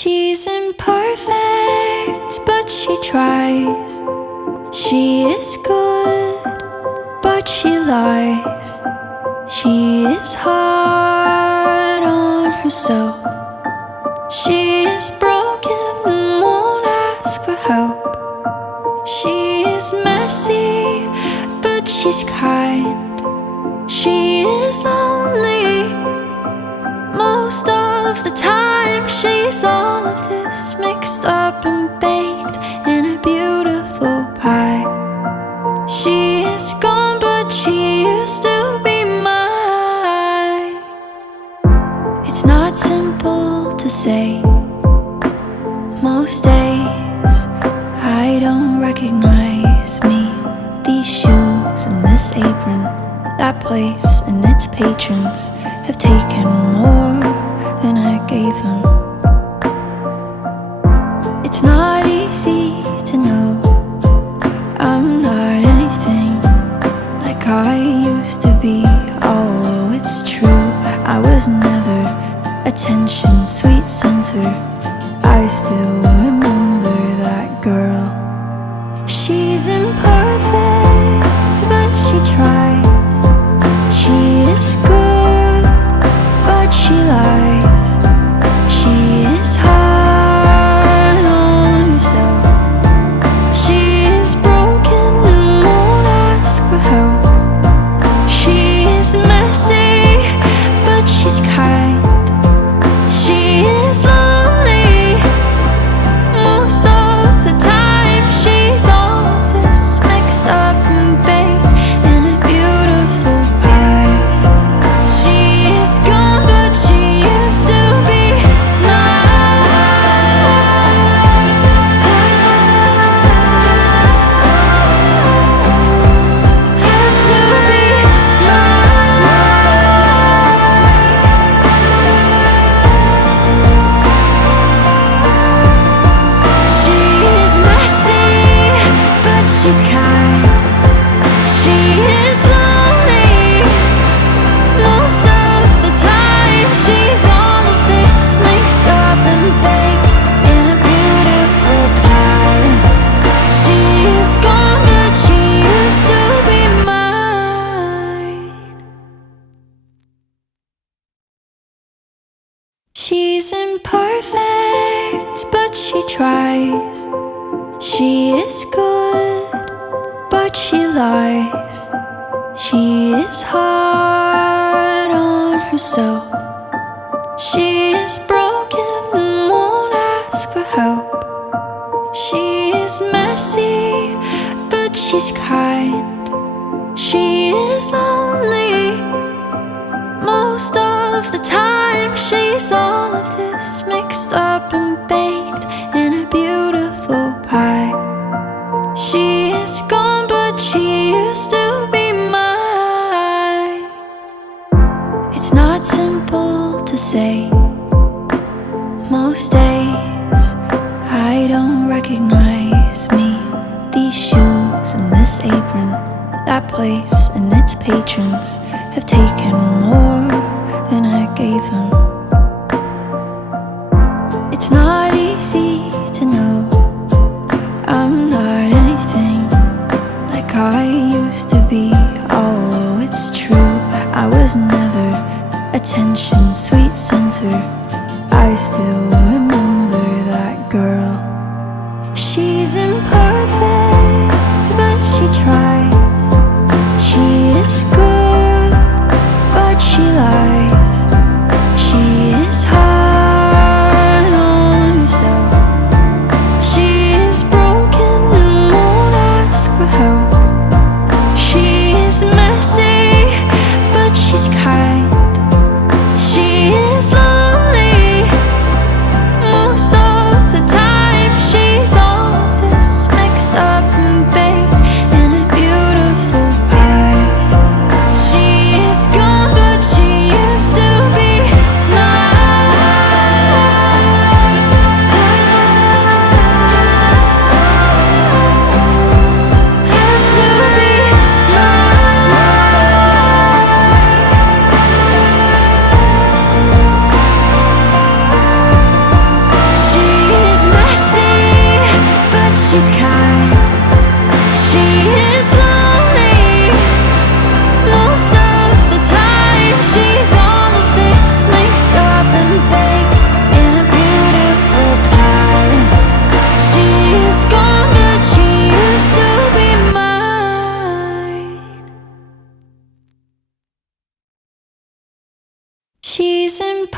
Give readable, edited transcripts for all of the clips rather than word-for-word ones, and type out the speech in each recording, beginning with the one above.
She's imperfect, but she tries. She is good, but she lies. She is hard on herself. She is broken, won't ask for help. She is messy, but she's kind. She is lonely most of the time. She's all of this mixed up and baked in a beautiful pie. She is gone, but she used to be mine. It's not simple to say. Most days I don't recognize me. These shoes and this apron, that place and its patrons have taken more than I gave them. It's not easy to know I'm not anything like I used to be. Although it's true, I was never attention, sweet center. I still remember that girl. She's imperfect, but she tries. She is good, but she lies. She is hard on herself. She is broken and won't ask for help. She is messy, but she's kind. She is lonely most of the time. She's all of this mixed up and baked in a beautiful pie. She is gone, but she used to be she's kind. She is lonely most of the time. She's all of this mixed up and baked in a beautiful pie. She is gone, but she used to be mine. She's imperfect, but she tries. She is good, but she lies. She is hard on herself. She is broken, won't ask for help. She is messy, but she's kind. She is lonely most of the time. She's all of this mixed up and baked in a beautiful pie. She is gone, but she used to be mine. It's not simple to say. Most days I don't recognize me. These shoes and this apron, that place and its patrons have taken more than I gave them. It's not easy to know I'm not anything like I used to be. Although it's true, I was never attention, sweet center. I still remember that girl. She's imperfect, but she tries. She is good, but she lies. She is hard on herself. She is broken and won't ask for help. She is messy, but she's kind. She is lonely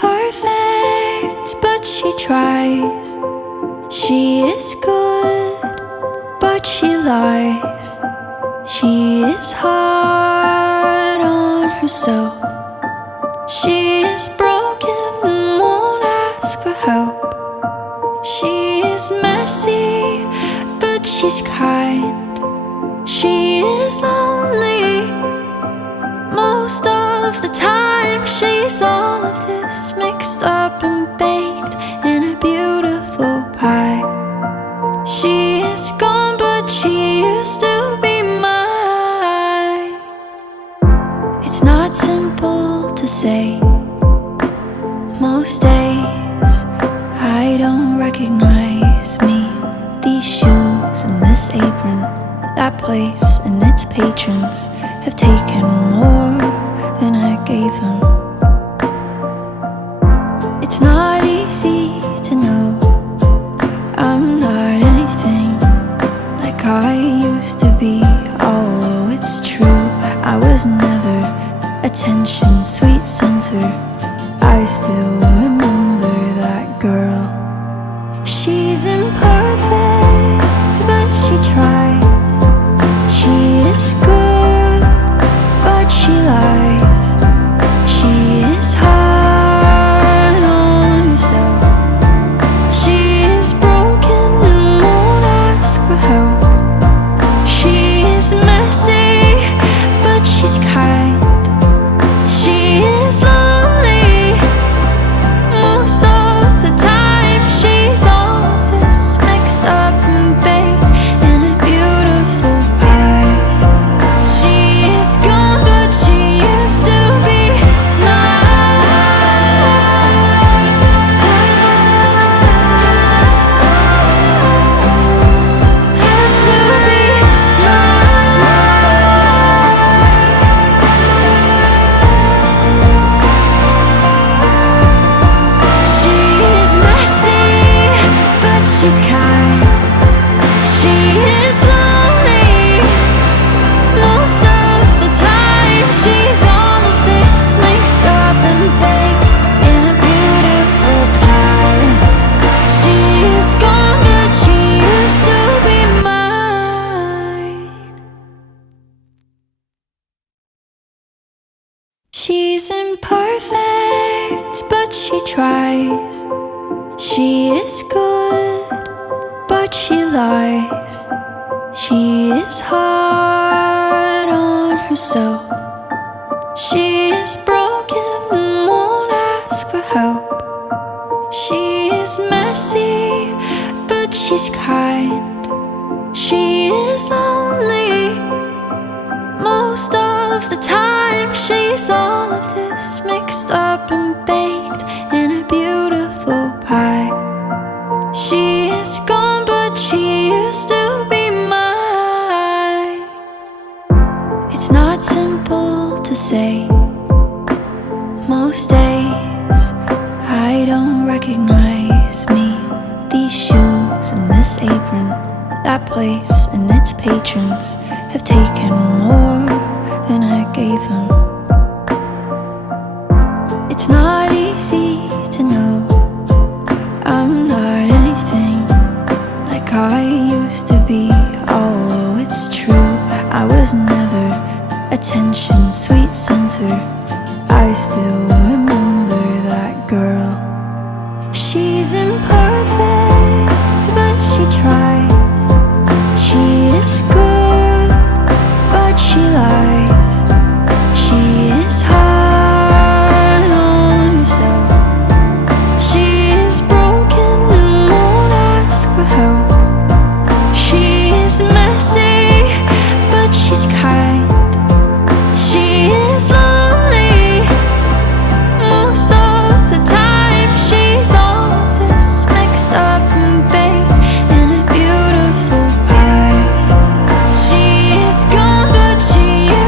perfect, but she tries. She is good, but she lies. She is hard on herself. She is broken, won't ask for help. She is messy, but she's kind. She is lonely most of the time. She's all of this mixed up and baked in a beautiful pie. She is gone, but she used to be mine. It's not simple to say. Most days I don't recognize me. These shoes and this apron, that place and its patrons have taken more than I gave them. It's not easy to know I'm not anything like I used to be. Although it's true, I was never attention, sweet center. I still remember that girl. She's imperfect, but she tries. She is good, but she lies. She is hard on herself. She is broken and won't ask for help. She is messy, but she's kind. She is lonely most of the time. She's all of this mixed up and baked in a beautiful pie. She is gone, but she used to be she's kind. She is lonely most of the time. She's all of this mixed up and baked in a beautiful pie. She is gone, but she used to be mine. She's imperfect, but she tries. She is good, but she lies. She is hard on herself. She is broken, won't ask for help. She is messy, but she's kind. She is lonely most of the time. She's all of this mixed up and baked in a beautiful pie. She is gone, but she used to be mine. It's not simple to say. Most days I don't recognize me. These shoes and this apron, that place and its patrons have taken more than I gave them. It's not easy to know I'm not anything like I used to be. Although it's true, I was never attention, sweet center. I still remember that girl. She's imperfect, but she tries. She is good, but she lies. She is hard on herself. She is broken and won't ask for help. She is messy, but she's kind. She is lonely most of the time. She's all of this mixed up and baked in a beautiful pie. She is gone, but she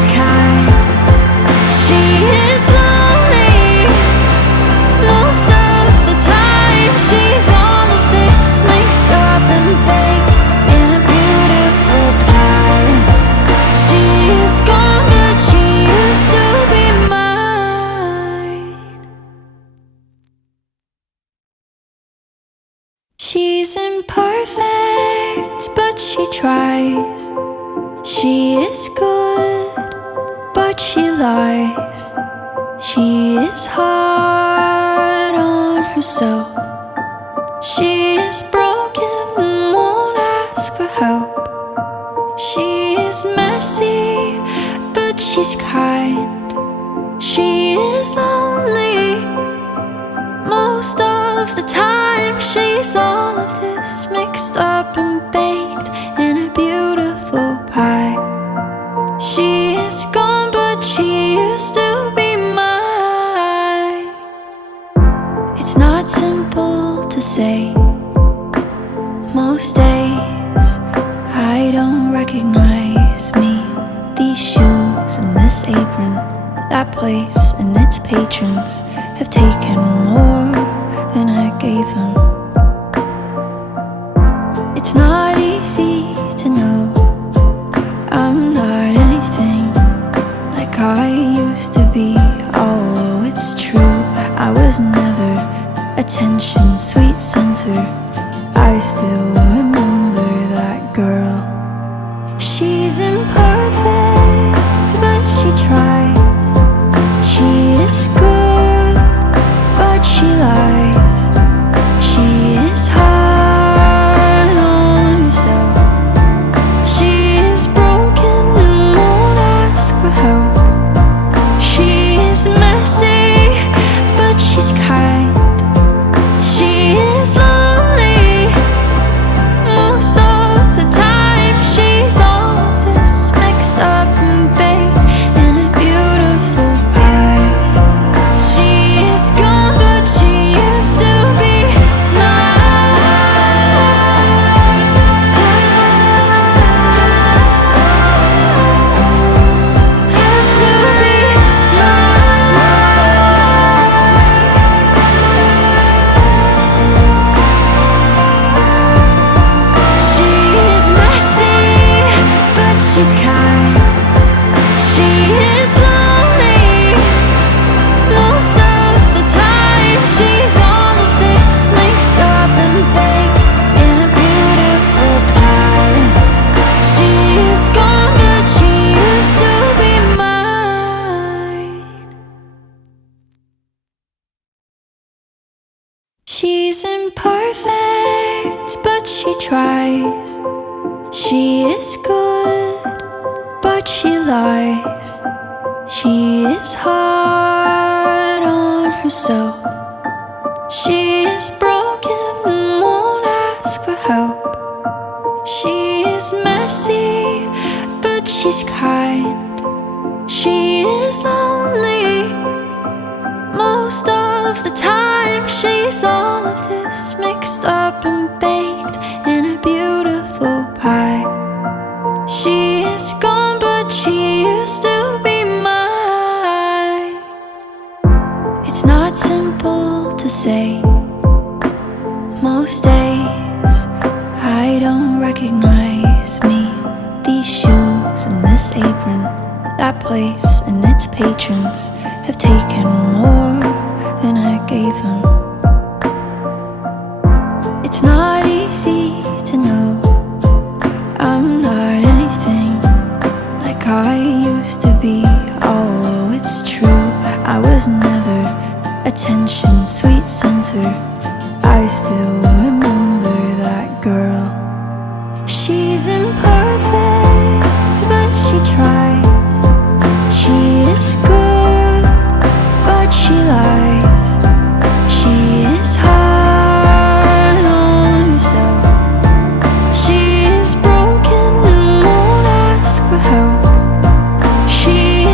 she's kind. She is lonely most of the time. She's all of this mixed up and baked in a beautiful pie. She is gone, but she used to be mine. She's imperfect, but she tries. She is good, but she lies. She is hard on herself. She is broken, won't ask for help. She is messy, but she's kind. She is lonely most of the time. She's all of this mixed up and baked in a beautiful pie. She is gone, but she used to be mine. It's not simple to say. Most days I don't recognize me. These shoes and this apron, that place and its patrons have taken more than I gave them. It's not easy to know I'm not anything like I used to be. Although it's true, I was never attention, sweet center. I still remember that girl. She's imperfect, but she tries. She is good, but she lies. She is hard on herself. She is broken and won't ask for help. She is messy, but she's kind. She is lonely most of the time. She's all of this mixed up and baked in a beautiful pie. She is gone, but she used to be she's kind. She is lonely most of the time. She's all of this mixed up and baked in a beautiful pie. She is gone, but she used to be mine. She's imperfect, but she tries. She is good, but she lies. She is hard on herself. She is broken, won't ask for help. She is messy, but she's kind. She is lonely most of the time. She's all of this mixed up and baked in a beautiful pie. She is gone, but she used to be mine. It's not simple to say. Most days I don't recognize me. These shoes and this apron, that place and its patrons have taken more than I gave them. It's not easy to know I'm not anything like I used to be. Although it's true, I was never attention, sweet center. I still remember that girl. She's imperfect, but she tries. She is good, but she lies. She is hard on herself. She is broken and won't ask for help. She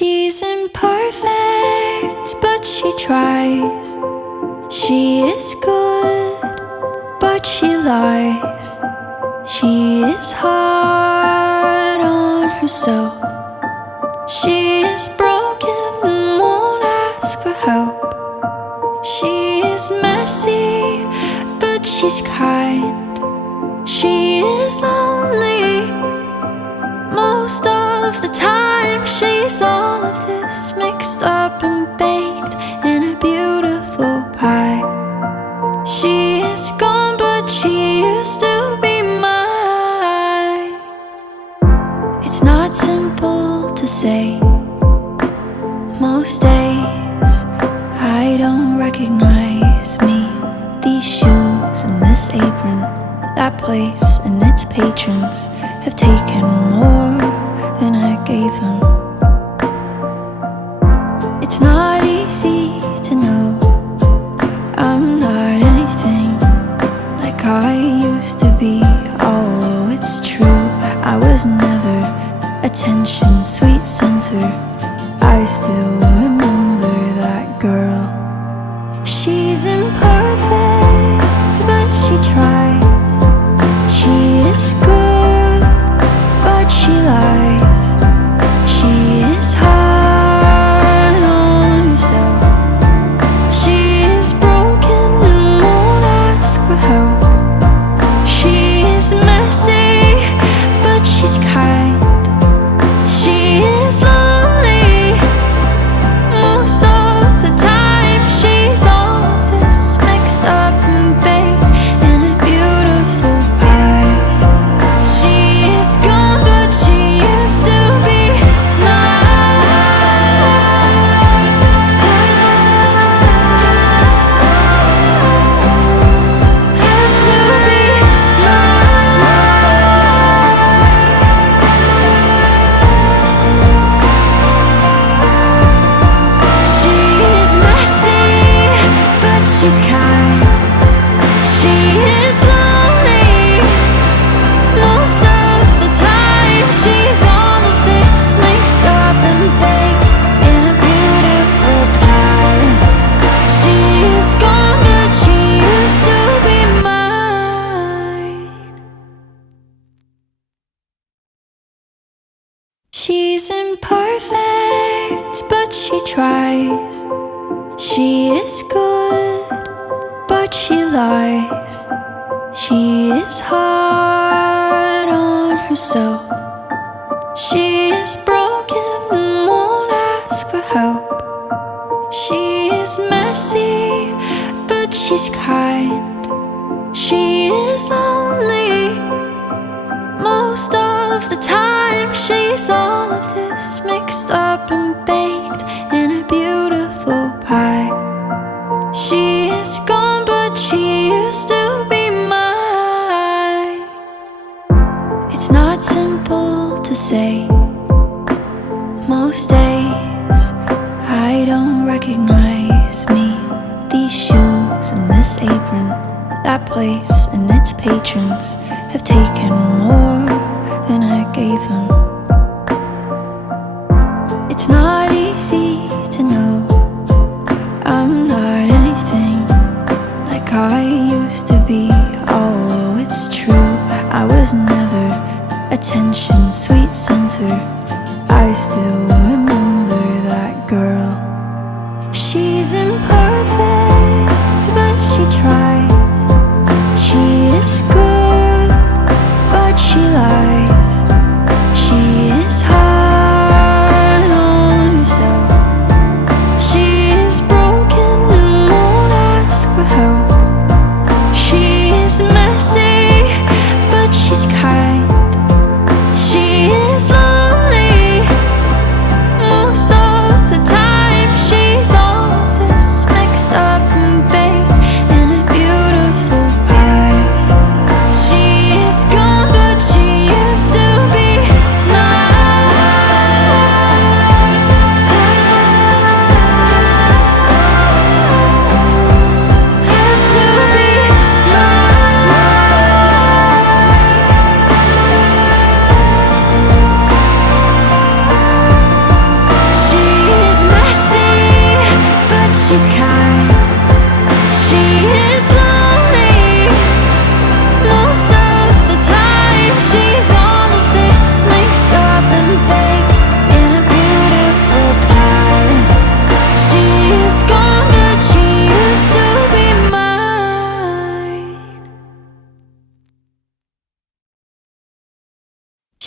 She's imperfect, but she tries. She is good, but she lies. She is hard on herself. She is broken, won't ask for help. She is messy, but she's kind. She is lonely most of the time. She's all of this mixed up and baked in a beautiful pie. She is gone, but she used to be mine. It's not simple to say. Most days I don't recognize me. These shoes and this apron, that place and its patrons have taken more than I gave them. It's not easy to know I'm not anything like I used to be. Although it's true, I was never attention, sweet center. I still remember that girl. She's imperfect, but she tries. She is good, but she lies. She is hard on herself. She is broken and won't ask for help. She is messy, but she's kind. She is lonely most of the time. She's all of this mixed up and baked in a beautiful pie. She is gone, but she used to be mine. Used to be mine. She is messy, but she's kind. She is lonely most of the time. She's all of this mixed up and baked in a beautiful pie. She is gone, but she used to be mine. She's imperfect, but she tries. She is good, but she lies. She is hard on herself. She is broken and won't ask for help. She is messy, but she's kind. She is lonely most of the time. She's all of this mixed up and baked in a beautiful pie. She is gone, but she used to be mine. It's not simple to say. Most days I don't recognize me. These shoes and this apron, that place and its patrons have taken more than I gave them. It's not easy to know I'm not anything like I used to be. Although it's true, I was never attention, sweet center. I still remember that girl. She's imperfect, but she tries. She is good, but she lies. She is hard on herself. She is broken and won't ask for help. She is messy, but she's kind. She is lonely most of the time. She's all of this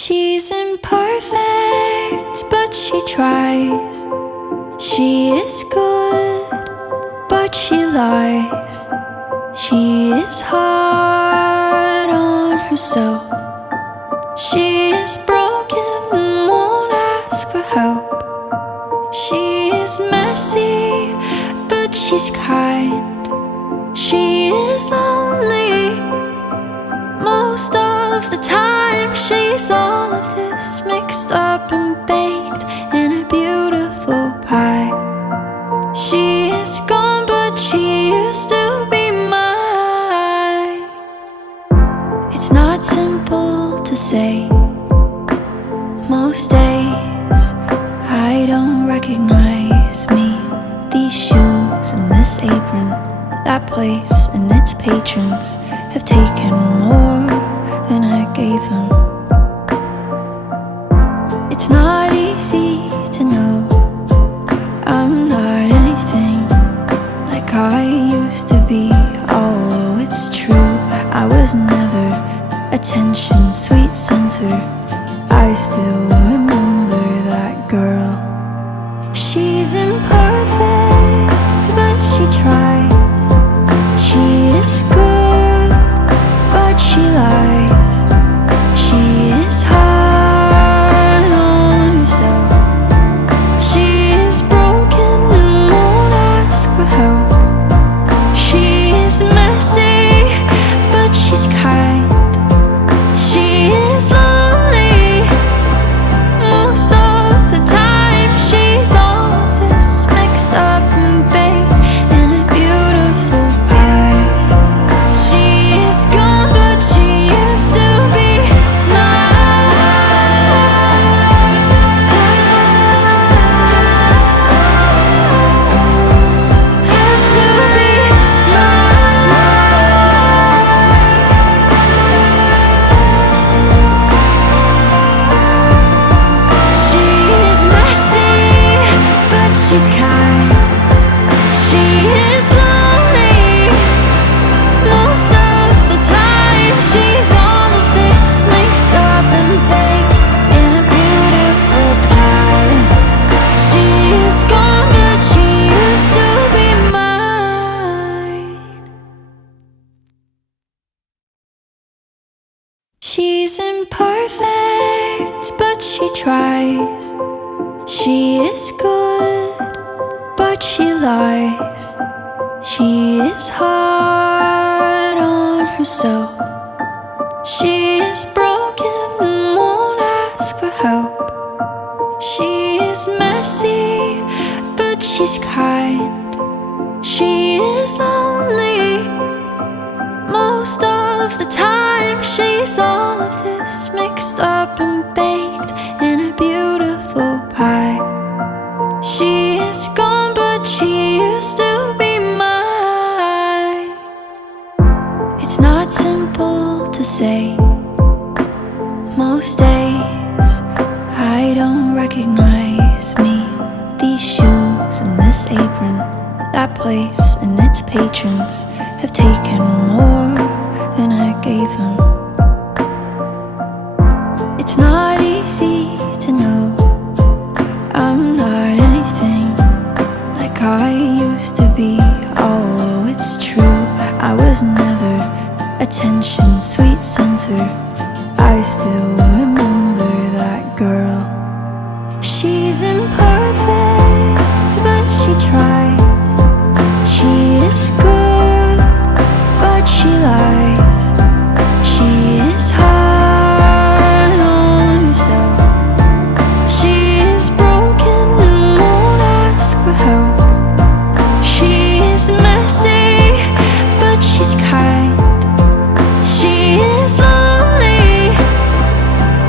She's imperfect, but she tries. She is good, but she lies. She is hard on herself. She is broken, won't ask for help. She is messy, but she's kind. She is lonely most of the time. She's all of this mixed up and baked in a beautiful pie. She is gone, but she used to be mine. It's not simple to say. Most days I don't recognize me. These shoes and this apron, that place and its patrons have taken more than I gave them. It's not easy to know I'm not anything like I used to be. Although it's true, I was never attention, sweet center. I still remember that girl. She's imperfect, but she tries. She is good, but she lies. She is hard on herself. She is broken and won't ask for help. She is messy, but she's kind. She is lonely most of the time. She's all of this mixed up and baked in a beautiful pie. She is gone, but she used to be she's kind. She is lonely most of the time. She's all of this mixed up and baked in a beautiful pie. She is gone, but she used to be mine. She's imperfect, but she tries. She is good, but she lies. She is hard on herself. She is broken, won't ask for help. She is messy, but she's kind. She is lonely most of the time. She's all of this mixed up and baked in a beautiful pie. She is gone, but she used to be mine. It's not simple to say. Most days I don't recognize me. These shoes and this apron, that place and its patrons have taken more than I gave them. It's not easy to know I'm not anything like I used to be. Although it's true, I was never attention, sweet center. I still remember that girl. She's imperfect, but she tries. She is good, but she lies. She is hard on herself. She is broken and won't ask for help. She is messy, but she's kind. She is lonely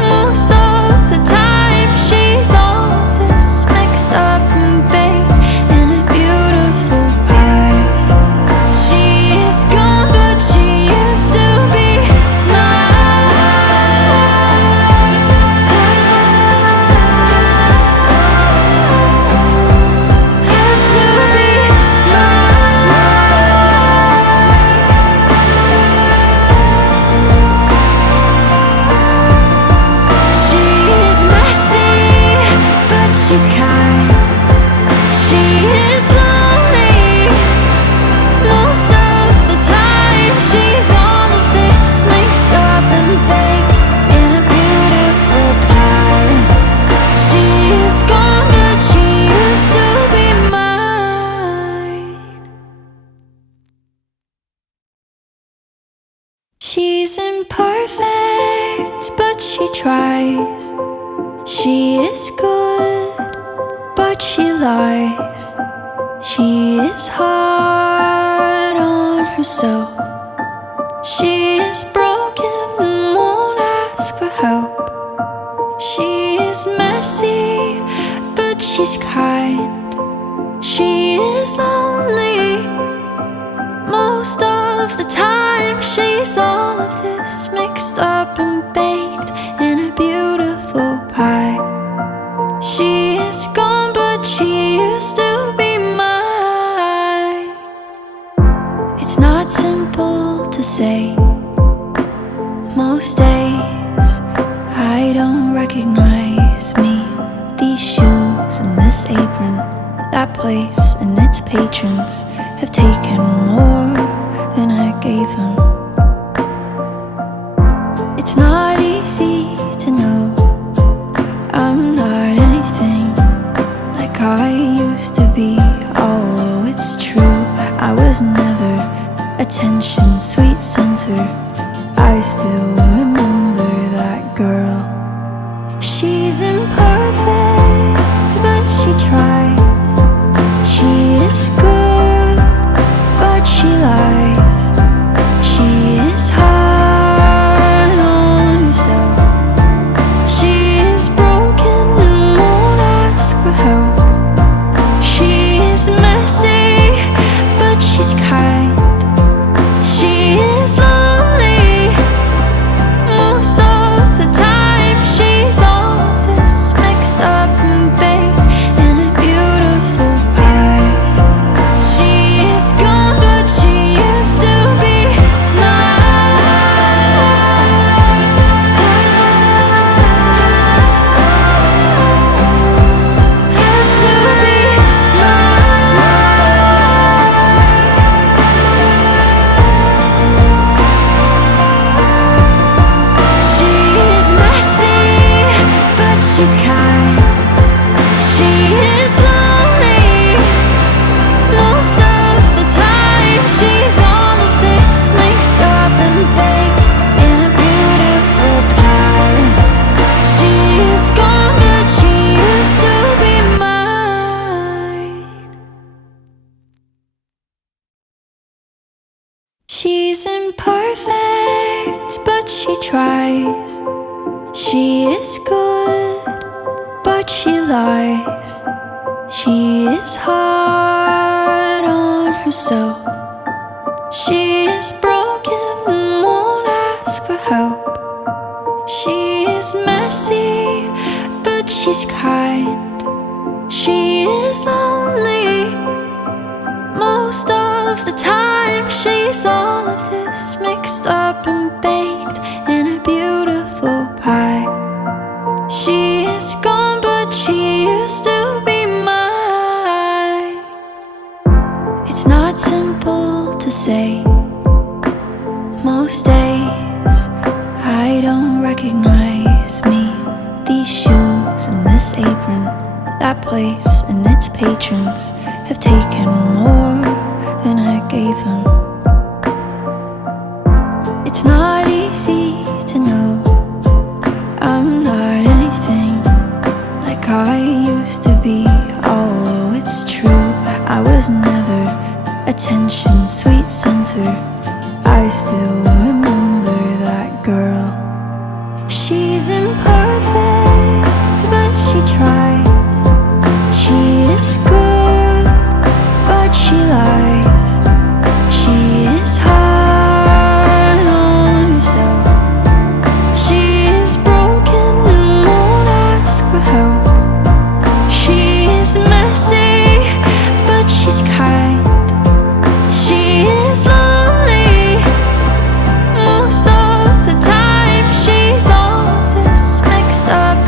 isn't perfect, but she tries. She is good, but she lies. She is hard on herself. She is broken, won't ask for help. She is messy, but she's kind. She is lonely most of the time. She's all of this mixed up and baked in a beautiful pie. She is gone, but she used to be mine. It's not simple to say. Most days I don't recognize me. These shoes and this apron, that place and its patrons have taken more than I gave them. It's not easy to know I'm not anything like I used to be. Although it's true, I was never attention, sweet center. I still remember that girl. She's imperfect, but she tries. She is good, but she lies. She is hard on herself. She is broken and won't ask for help. She is messy, but she's kind. She is lonely most of the time. She's all of this mixed up and baked in a beautiful pie. She is gone, but she used to be mine. Used to be She is messy, but she's kind. She is lonely most of the time. She's all of this mixed up and baked in a beautiful pie. She is gone, but she used to be mine. She's imperfect, but she tries. She is good, but she lies. She is hard on herself. She is broken and won't ask for help. She is messy, but she's kind. She is lonely most of the time. She's all of this mixed up and baked in a beautiful pie. She is gone, but she used to be mine. It's not simple to say. Most days I don't recognize me. These shoes and this apron, that place and its patrons have taken more than I gave them. It's not easy to know I'm not anything like I used to be. Although it's true, I was never attention, sweet center. I still remember that girl. She's imperfect, but she tries. She is good, but she lies. She is hard on herself. She is broken and won't ask for help. She is messy, but she's kind. She is lonely most of the time. She's all of this mixed up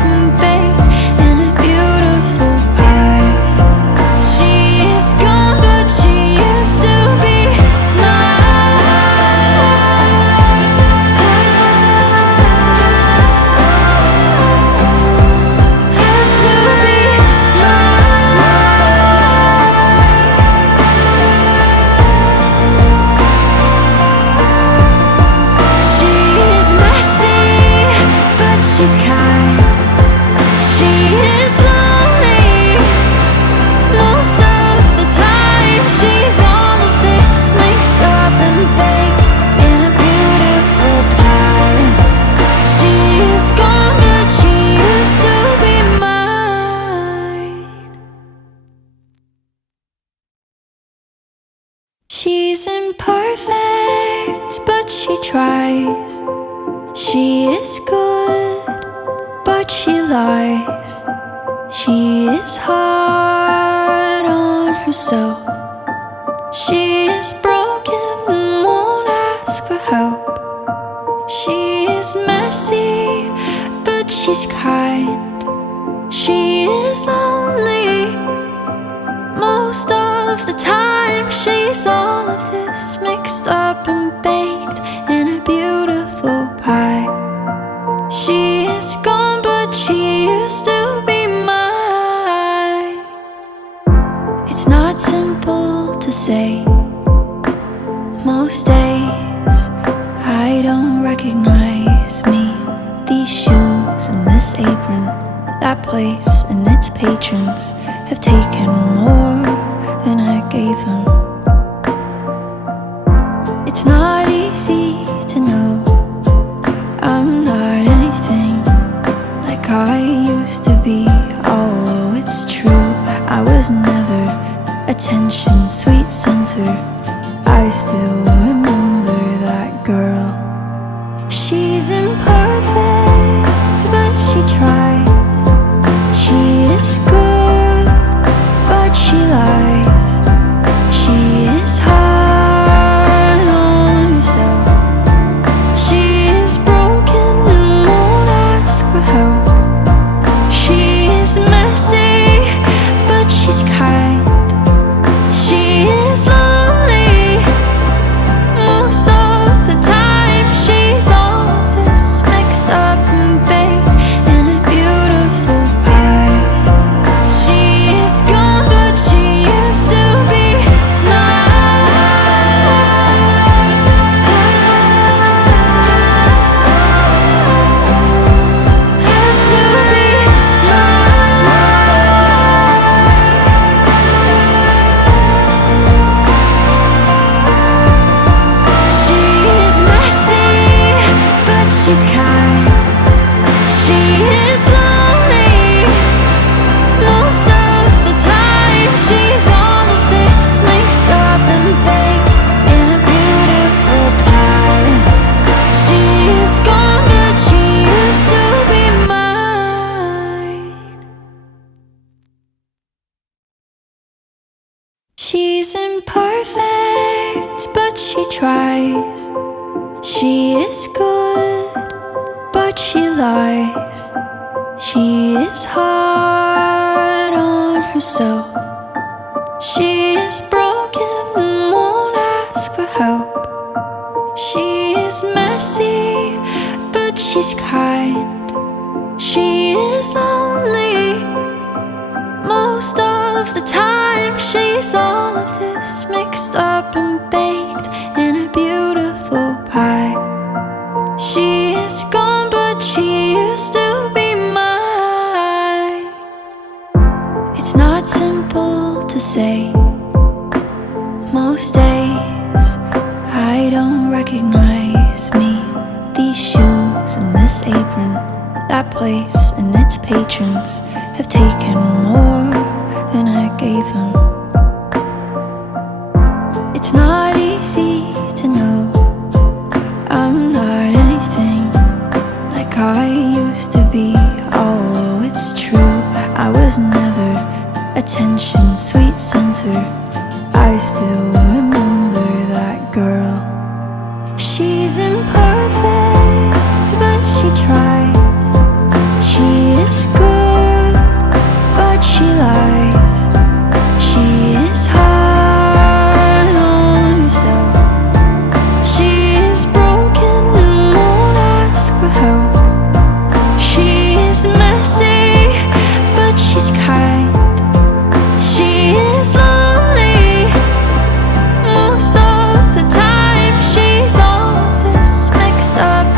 kind. She is lonely most of the time. She's all of this mixed up and baked in a beautiful pie. She is gone, but she used to be mine. She's imperfect, but she tries. She is good, but she lies. She is hard on herself. She is broken, won't ask for help. She is messy, but she's kind. She is lonely most of the time. She's all of this mixed up and baked in a beautiful pie. She is gone, but she used to be mine. It's not simple to say. Most days I don't recognize me. These shoes and this apron, that place and its patrons have taken more than I gave them. It's not easy to know I'm not anything like I used to be. Although it's true, I was never attention, sweet center. I still remember that girl. She's imperfect, but she tries. She is good, but she lies. She is hard on herself. She is broken and won't ask for help. She is messy, but she's kind. She is lonely most of the time. She's all of this mixed up and baked in a beautiful pie. She is gone, but she used to be she's kind. She is lonely most of the time. She's all of this mixed up and baked in a beautiful pie. She is gone, but she used to be mine. She's imperfect, but she tries. She is good, but she lies. She is hard on herself. She is broken, won't ask for help. She is messy, but she's kind. She is lonely most of the time. She's all of this mixed up and baked in a beautiful pie. She is gone, but she used to be mine. It's not simple to say. Most days I don't recognize me. These shoes and this apron, that place and its patrons have taken more than I gave them. It's not easy to know I'm not anything like I used to be. Although it's true, I was never attention, sweet center. I still remember that girl. She's imperfect, but she tries. She is good, but she lies. She is hard on herself. She is broken and won't ask for help. She is messy, but she's kind. She is lonely most of the time. She's all of this mixed up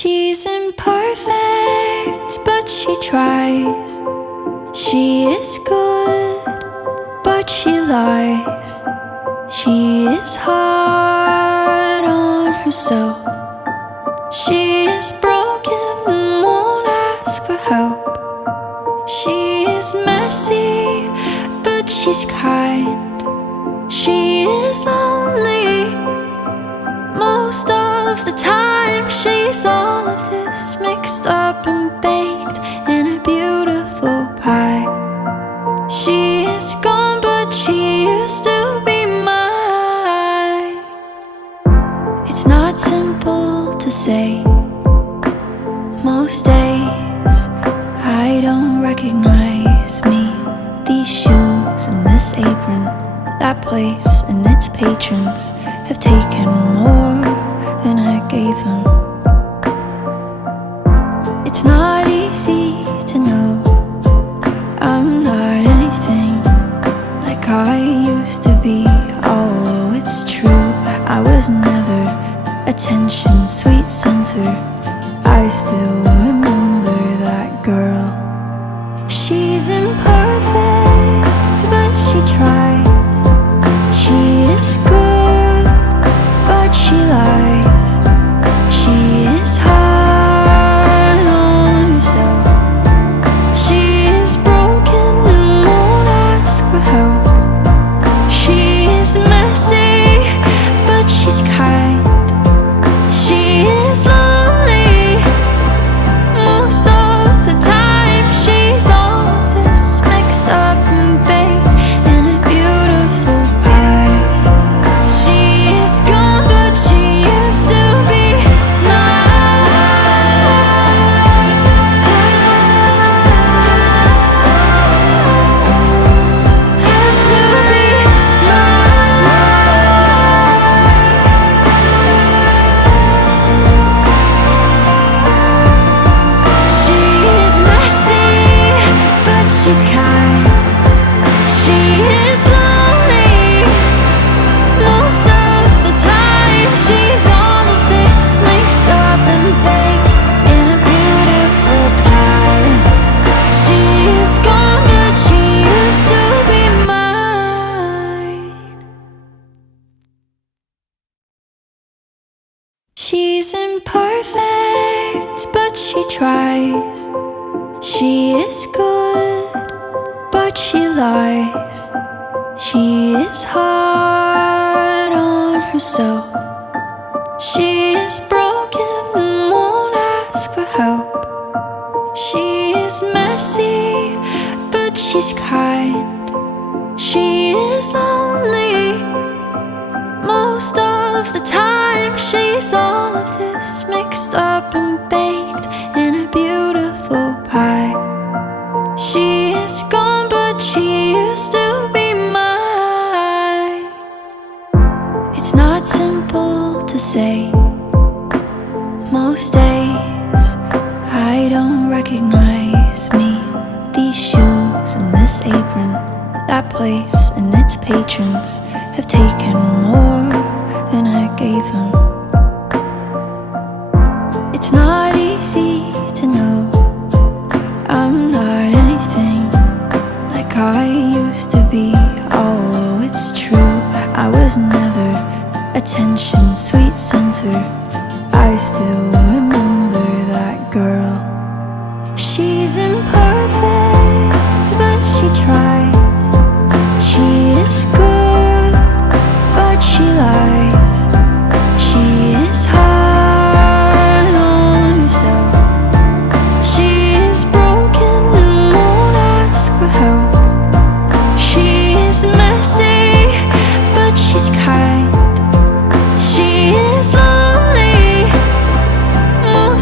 She's imperfect, but she tries. She is good, but she lies. She is hard on herself. She is broken, won't ask for help. She is messy, but she's kind. She is lonely most of the time. She's all of this mixed up and baked in a beautiful pie. She is gone, but she used to be mine. It's not simple to say. Most days I don't recognize me. These shoes and this apron, that place and its patrons have taken more than I gave them. It's not easy to know I'm not anything like I used to be. Although it's true, I was never attention, sweet center. I still remember that girl. She's imperfect, but she tries. She is good, but she lies. She is hard on herself. She is broken and won't ask for help. She is messy, but she's kind. She is lonely most of the time. She's all of this mixed up and baked in a beautiful pie. She is gone, but she used to be mine. Used to be She is messy, but she's kind. She is lonely most of the time. She's all of this mixed up and baked in a beautiful pie. She is gone, but she used to be mine. She's imperfect, but she tries. She is good, but she lies. She is hard on herself. She is broken, won't ask for help. She is messy, but she's kind. She is lonely most of the time. She's all of this mixed up and baked in a beautiful pie. She is gone, but she used to be mine. It's not simple to say. Most days I don't recognize me. These shoes and this apron, that place and its patrons have taken more than I gave them. It's not easy to know I'm not anything like I used to be. Although it's true, I was never attention, sweet center. I still remember that girl. She's imperfect, but she tries. She is good, but she lies. She is hard on herself. She is broken and won't ask for help. She is messy, but she's kind. She is lonely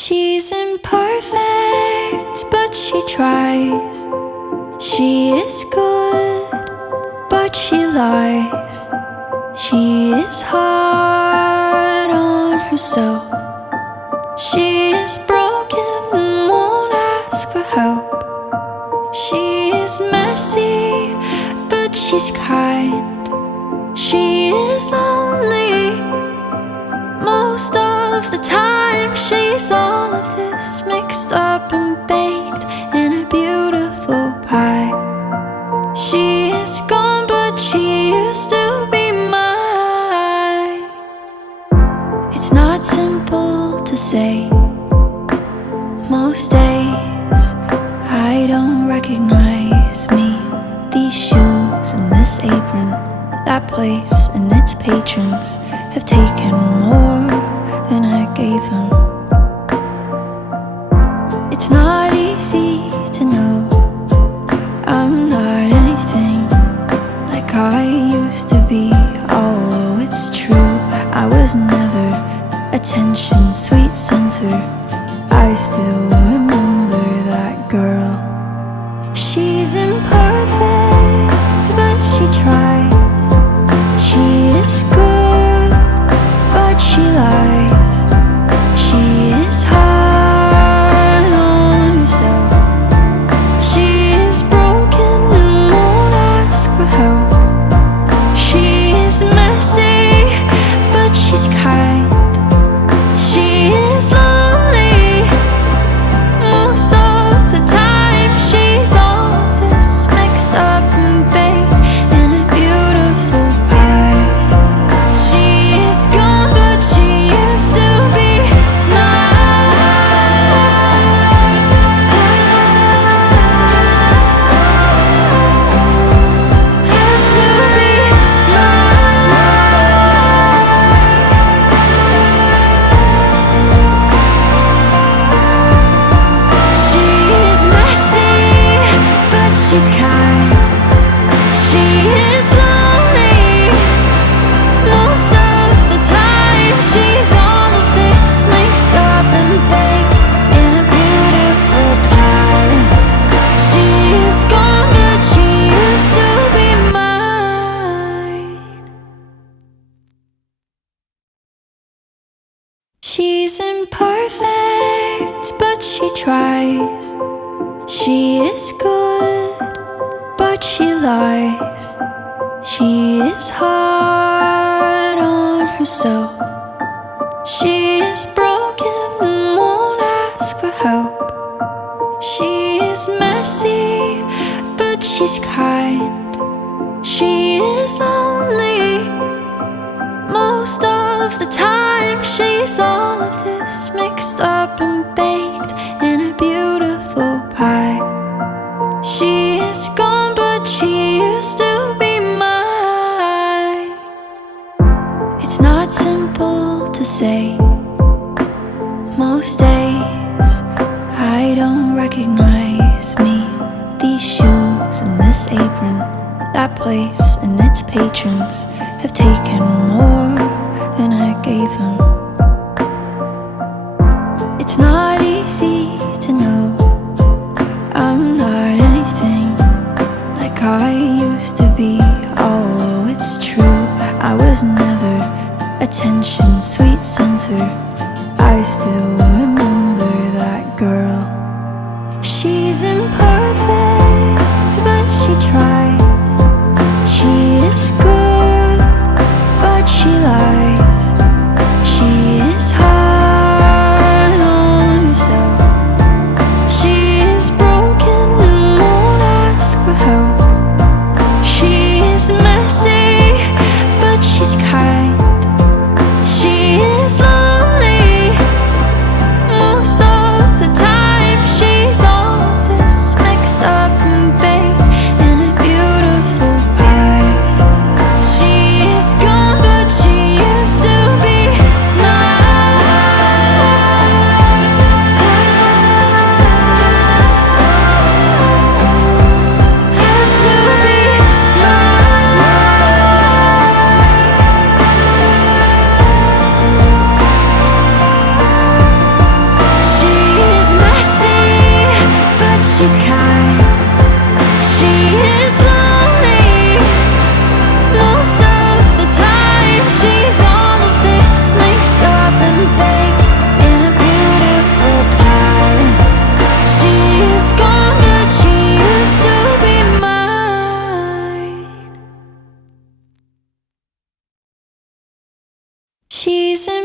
She's imperfect, but she tries. She is good, but she lies. She is hard on herself. She is broken, won't ask for help. She is messy, but she's kind. She is lonely most of the time. She's all of this mixed up and baked in a beautiful pie. She is gone, but she used to be mine. It's not simple to say. Most days I don't recognize me. These shoes and this apron, that place and its patrons have taken more than I gave them. It's not easy to know I'm not anything like I used to be. Although it's true, I was never attention, sweet center. I still remember that girl. She's imperfect, but she tries. She is good, but she lies. She is hard on herself. She is broken and won't ask for help. She is messy, but she's kind. She is lonely most of the time. She's all of this mixed up and baked in a beautiful pie. She is gone, but she used to be mine. Used to be She is messy, but she's kind. She is lonely most of the time. She's all of this mixed up and baked in a beautiful pie. She is gone, but she used to be mine. She's imperfect, but she tries. She is good, but she lies. She is hard on herself. She is broken, won't ask for help. She is messy, but she's kind. She is lonely most of the time. She's all of this mixed up and baked in a beautiful pie. She is gone, but she used to be mine. It's not simple to say. Most days I don't recognize me. These shoes and this apron, that place and its patrons have taken more than I gave them. It's not easy to know I'm not anything like I used to be. Although it's true, I was never attention, sweet center. I still remember that girl. She's imperfect, but she tries. She is good, but she lies. She is hard on herself. She is broken and won't ask for help. She is messy, but she's kind. She is lonely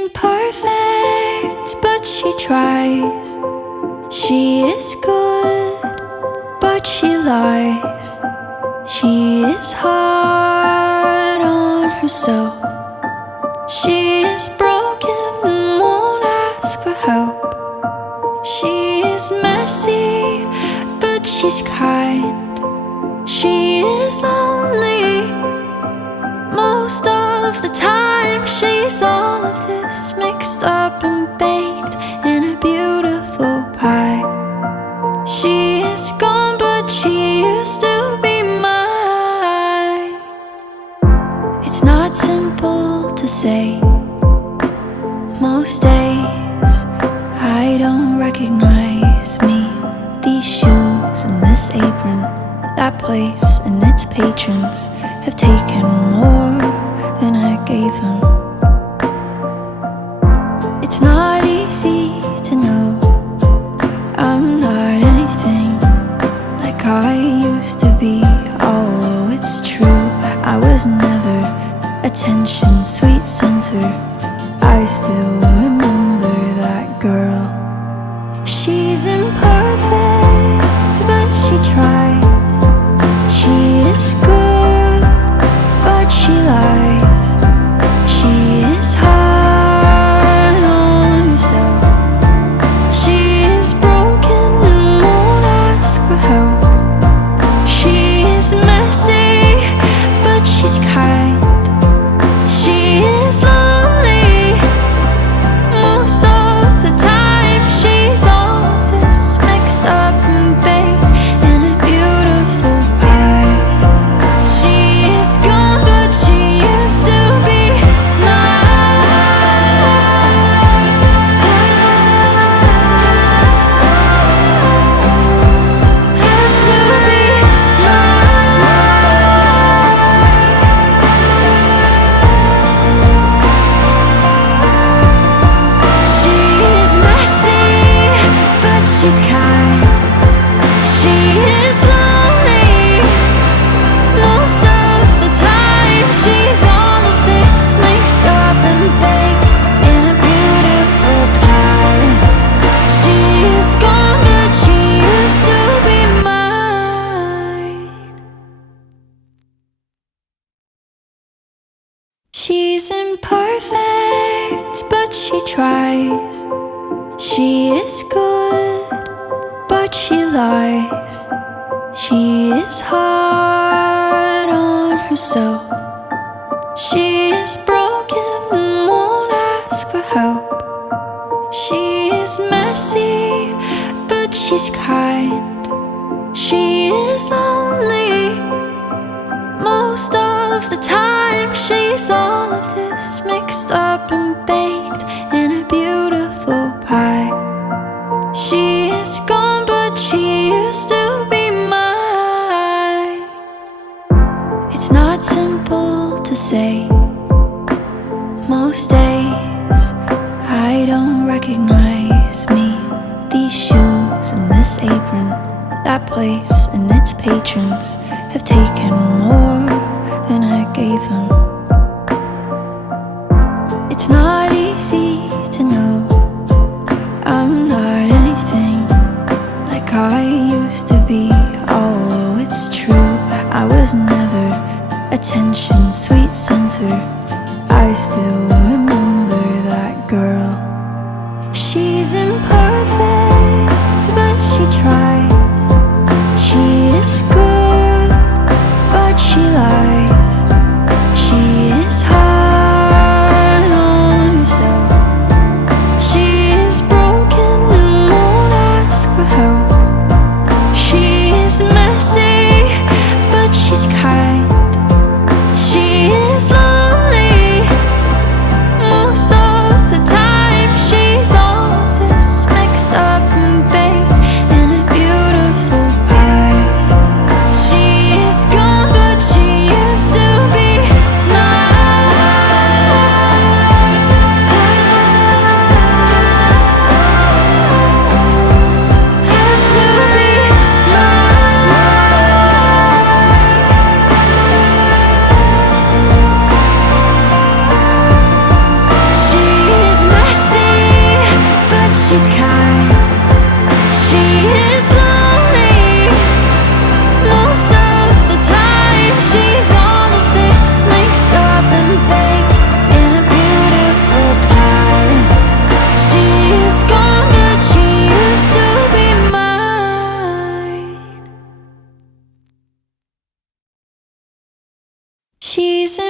imperfect, but she tries. She is good, but she lies. She is hard on herself. She is broken, won't ask for help. She is messy, but she's kind. She is lonely most of the time. She's all of this mixed up and baked in a beautiful pie. She is gone, but she used to be mine. It's not simple to say. Most days I don't recognize me. These shoes and this apron, that place and its patrons have taken more than I gave them. It's not easy to know I'm not anything like I used to be. Although it's true, I was never attention, sweet center. I still remember that girl. She's imperfect, but she tries. She is good, but she lies. She is hard on herself. She is broken and won't ask for help. She is messy, but she's kind. She is lonely most of the time. She's all of this mixed up and baked in a beautiful pie. She is gone, but she used to be she's kind. She is lonely most of the time. She's all of this mixed up and baked in a beautiful pie. She is gone, but she used to be mine. She's imperfect, but she tries. She is good, but she lies. She is hard on herself. She is broken, won't ask for help. She is messy, but she's kind. She is lonely most of the time. She's all of this mixed up and baked in a beautiful pie. She is gone, but she used to be mine. It's not simple to say. Most days I don't recognize me. These shoes and this apron, that place and its patrons have taken more than I gave them. It's not easy to know I'm not anything like I used to be. Although it's true, I was never attention, sweet center. I still remember that girl. She's imperfect, but she tries. She is good, but she lies. She is hard on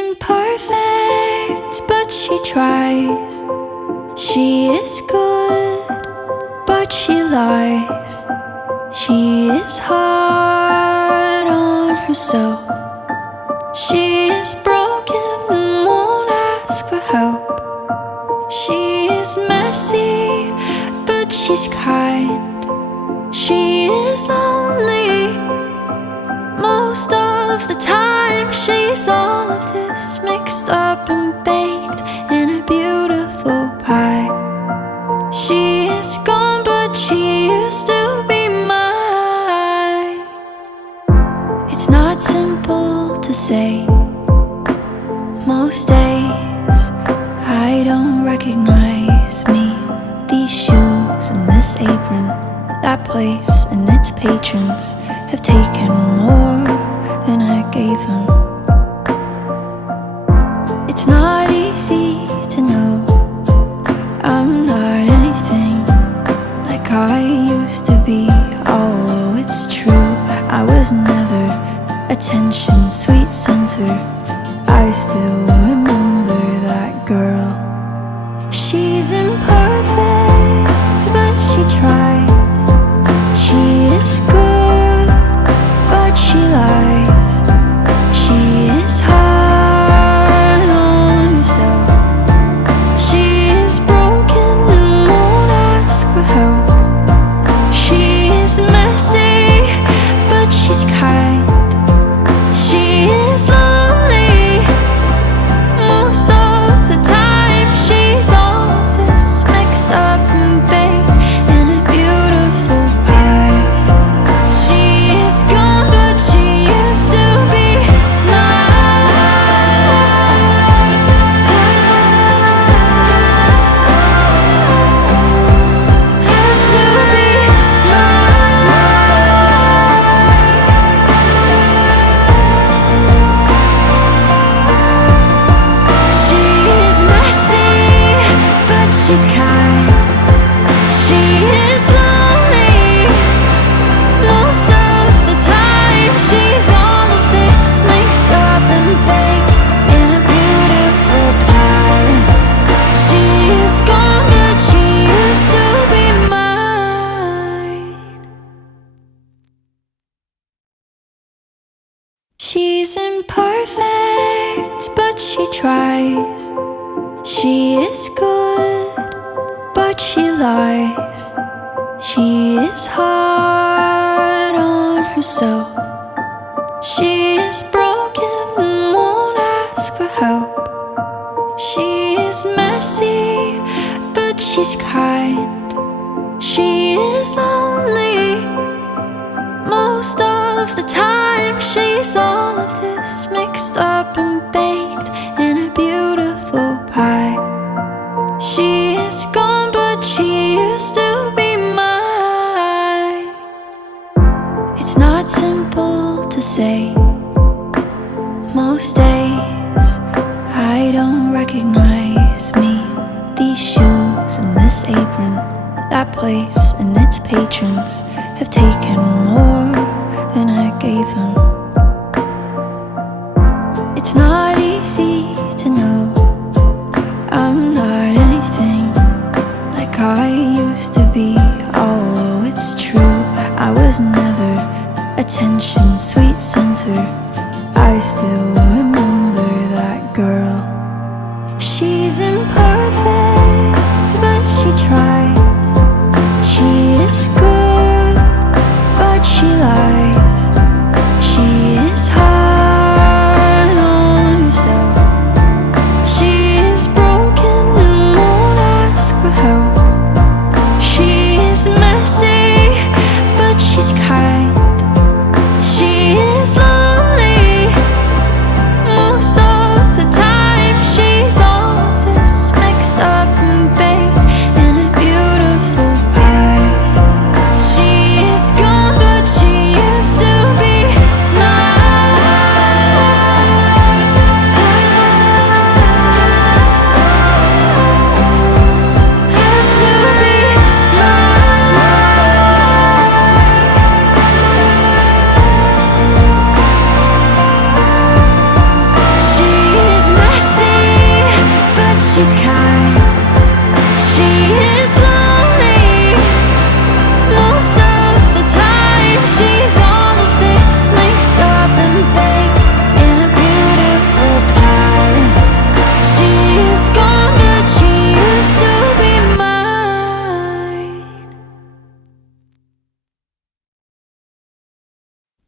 isn't perfect, but she tries. She is good, but she lies. She is hard on herself. She is broken, won't ask for help. She is messy, but she's kind. She is lonely most of the time. She's all of this mixed up and baked in a beautiful pie. She is gone, but she used to be mine. It's not simple to say. Most days I don't recognize me. These shoes and this apron, that place and its patrons have taken more than I gave them. It's not easy to know I'm not anything like I used to be. Although it's true, I was never attention, sweet center. I still remember that girl. She's imperfect, but she tries. She is good, but she lies. She is hard on herself. She is broken and won't ask for help. She is messy, but she's kind. She is lonely most of the time. She's all of this mixed up and baked in a beautiful pie. She is gone, but she used to be mine. Used to be She is messy, but she's kind. She is lonely most of the time. She's all of this mixed up and baked in a beautiful pie. She is gone, but she used to be mine. She's imperfect, but she tries. She is good, but she lies. She is hard on herself. She is broken, won't ask for help. She is messy, but she's kind. She is lonely most of the time. She's all of this mixed up and baked in a beautiful pie. She is gone, but she used to be mine. It's not simple to say. Most days I don't recognize me. These shoes and this apron, that place and its patrons have taken more than I gave them. It's not easy to know I'm not anything like I used to be. Although it's true, I was never attention, sweet center. I still remember that girl. She's imperfect, but she tries. She is good, but she lies. She is hard on herself. She is broken and won't ask for help. She is messy, but she's kind. She is lonely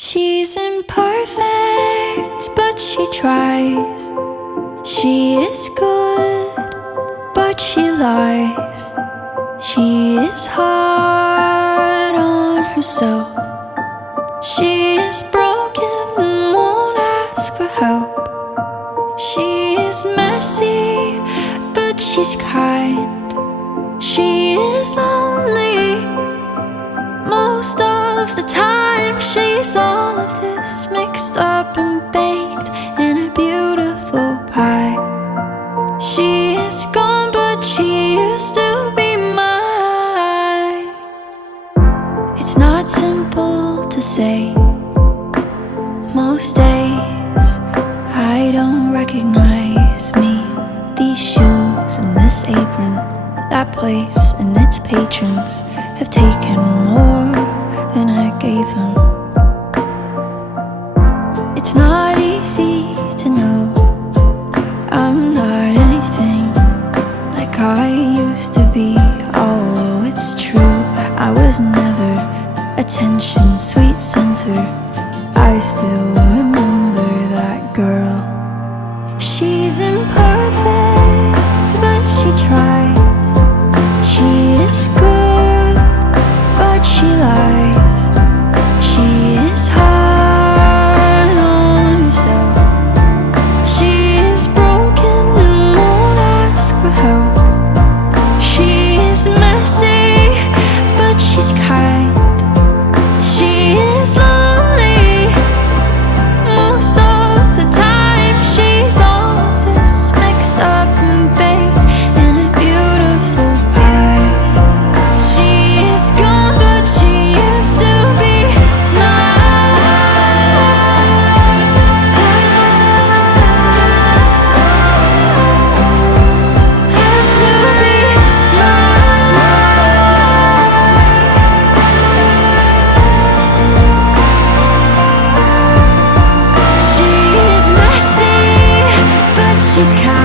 She's imperfect, but she tries. She is good, but she lies. She is hard on herself. She is broken, won't ask for help. She is messy, but she's kind. She is lonely most of the time. She's all of this mixed up and baked in a beautiful pie. She is gone, but she used to be mine. It's not simple to say. Most days I don't recognize me. These shoes and this apron, that place and its patrons have taken more than I gave them. It's not easy to know I'm not anything like I used to be. Although it's true, I was never attention, sweet center. I still remember that girl. She's imperfect, but she tries. She is good, but she lies. She is hard on herself. She is broken and won't ask for help. She is messy, but she's kind. She is lonely most of the time. She's all of this mixed up and baked in a beautiful pie. She is gone, but she used to be She's messy, but she's kind.